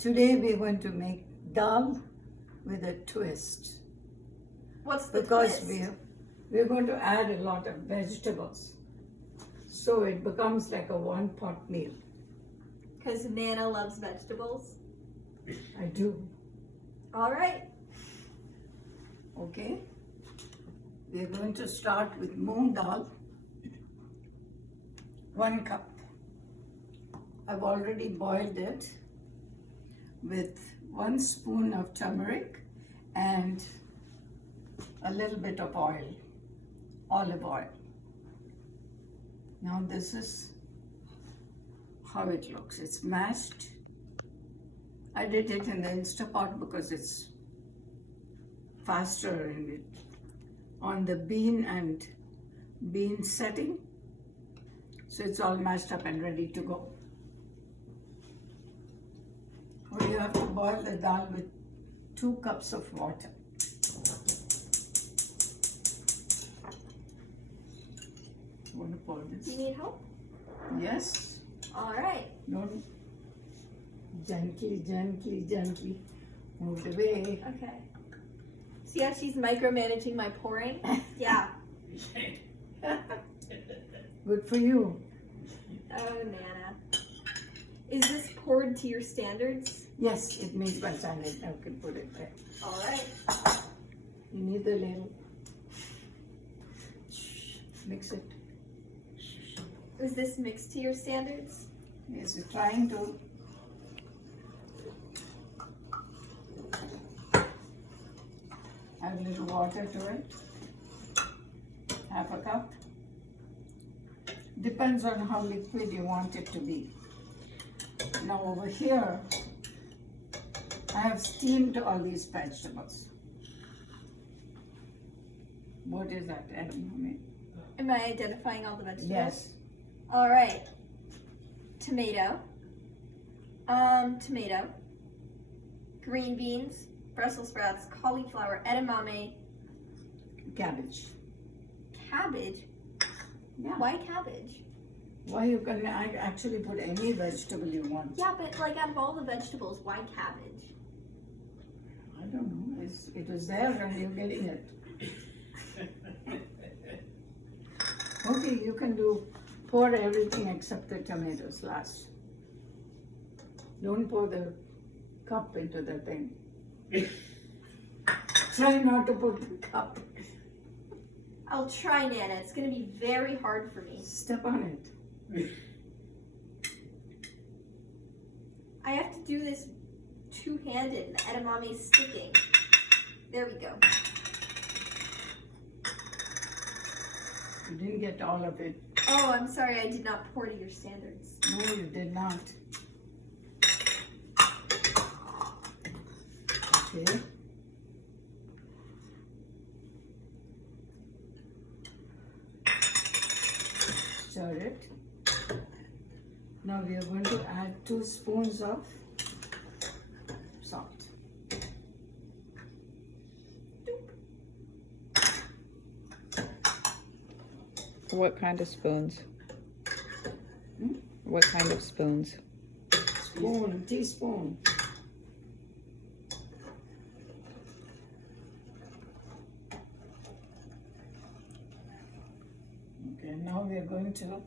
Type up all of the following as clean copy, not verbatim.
Today we're going to make dal with a twist. What's the Because twist? we're going to add a lot of vegetables. So it becomes like a one-pot meal. Because Nana loves vegetables. I do. All right. Okay. We're going to start with Mung dal. 1 cup. I've already boiled it with 1 spoon of turmeric and a little bit of oil, olive oil. Now this is how it looks. It's mashed. I did it in the Instapot because it's faster in it. On the bean setting. So it's all mashed up and ready to go. Or you have to boil the dal with 2 cups of water. Want to pour this? Do you need help? Yes. All right. Don't gently move it away. Okay. See how she's micromanaging my pouring? Yeah. Good for you. Oh, Nana. Is this poured to your standards? Yes, it means my standard. I can put it there. All right. You need the ladle. Mix it. Is this mixed to your standards? Yes, it's trying to. Add a little water to it. Half a cup. Depends on how liquid you want it to be. Now over here, I have steamed all these vegetables. What is that? Am I identifying all the vegetables? Yes. All right. Tomato. Tomato. Green beans. Brussels sprouts. Cauliflower. Edamame. Cabbage. Cabbage. Yeah. Why cabbage? Why you can actually put any vegetable you want. Yeah, but like out of all the vegetables, why cabbage? I don't know. It was there and you're getting it. Okay, you can pour everything except the tomatoes last. Don't pour the cup into the thing. Try not to put the cup. I'll try, Nana. It's going to be very hard for me. Step on it. I have to do this two-handed. The edamame is sticking. There we go. You didn't get all of it. Oh, I'm sorry. I did not pour to your standards. No, you did not. Okay. Stir it. Now we are going to add 2 spoons of salt. What kind of spoons? Hmm? What kind of spoons? Spoon, teaspoon. Okay, now we are going to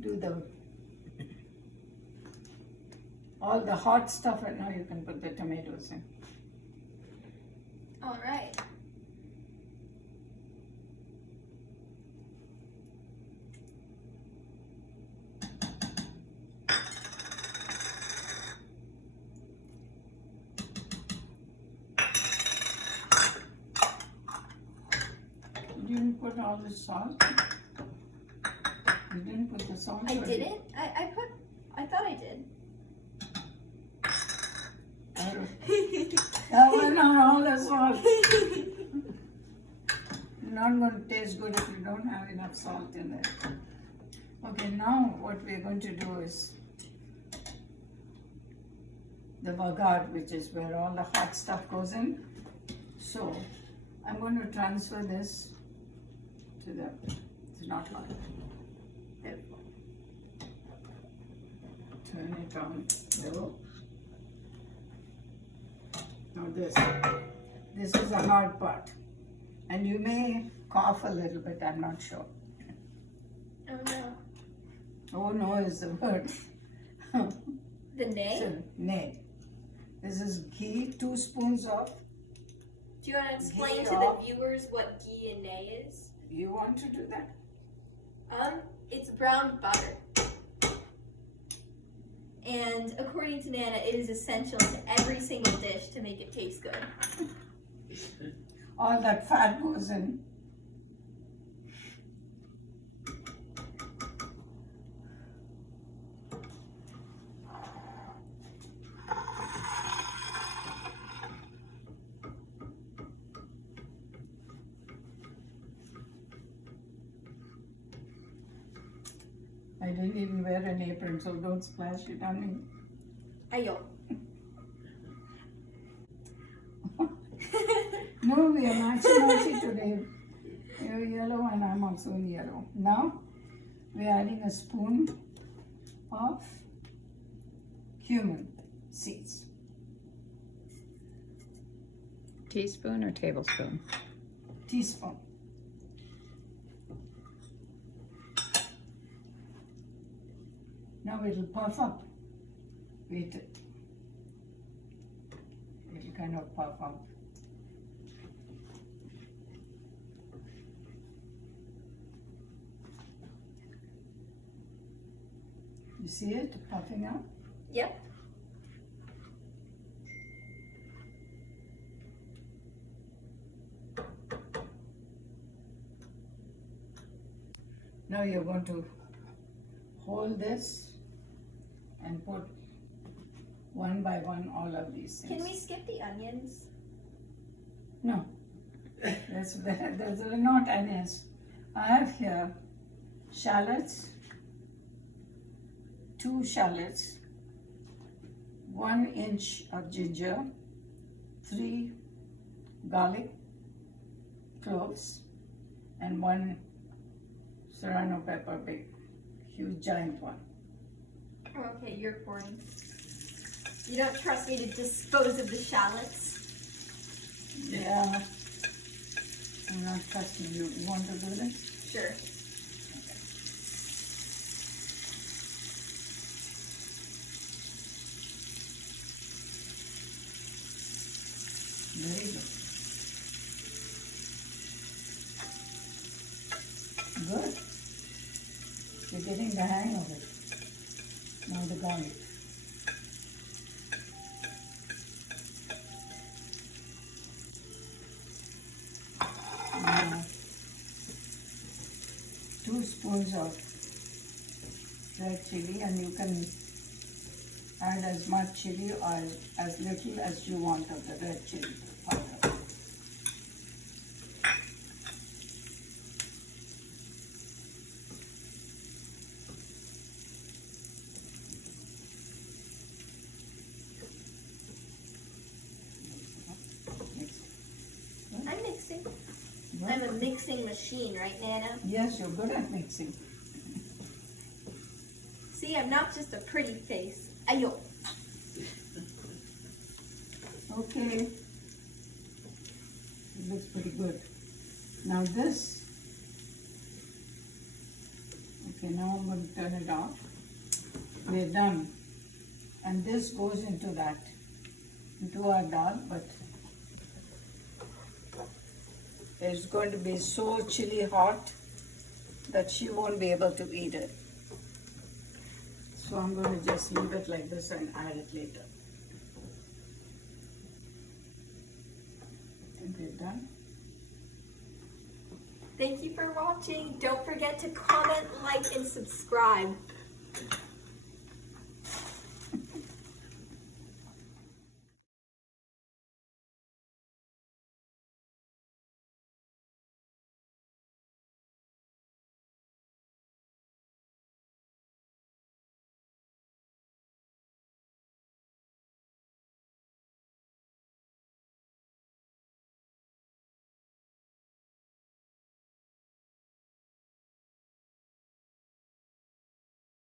do all the hot stuff, and now you can put the tomatoes in. All right. You didn't put all the salt? You didn't put the salt? I didn't? I thought I did. That was not all the salt. Not going to taste good if you don't have enough salt in there. Okay, now what we're going to do is the vagar, which is where all the hot stuff goes in. So I'm going to transfer this to the, it's not hot. There we go. Turn it on low. this. This is the hard part. And you may cough a little bit, I'm not sure. Oh no. Oh no is the word. The nay? So, nay. This is ghee, 2 spoons of. Do you want to explain Ghee to the off. viewers what ghee and nay is? You want to do that? It's brown butter. And according to Nana, it is essential to every single dish to make it taste good. All that fat goes in. I didn't even wear an apron, so don't splash it on me. Ayo. No, we are matchy today. You're yellow and I'm also in yellow. Now, we're adding a spoon of cumin seeds. Teaspoon or tablespoon? Teaspoon. Now it'll puff up. Wait. It'll kind of puff up. You see it puffing up? Yep. Now you're going to hold this and put one by one all of these things. Can we skip the onions? No, those are not onions. I have here shallots, 2 shallots, 1 inch of ginger, 3 garlic cloves, and 1 serrano pepper, big, huge giant one. Okay, you're pouring. You don't trust me to dispose of the shallots? Yeah, I'm not trusting you. You want to do this? Sure. Very good. Good. You're getting the hang of it. Now the garlic. Now, 2 spoons of red chili, and you can add as much chili or as little as you want of the red chili powder. I'm mixing. Good. I'm a mixing machine, right, Nana? Yes, you're good at mixing. See, I'm not just a pretty face. Ayo. Okay. It looks pretty good. Now this. Okay, now I'm going to turn it off. We're done. And this goes into our dal, but it's going to be so chilly hot that she won't be able to eat it. So I'm going to just leave it like this and add it later. I think we're done. Thank you for watching. Don't forget to comment, like, and subscribe.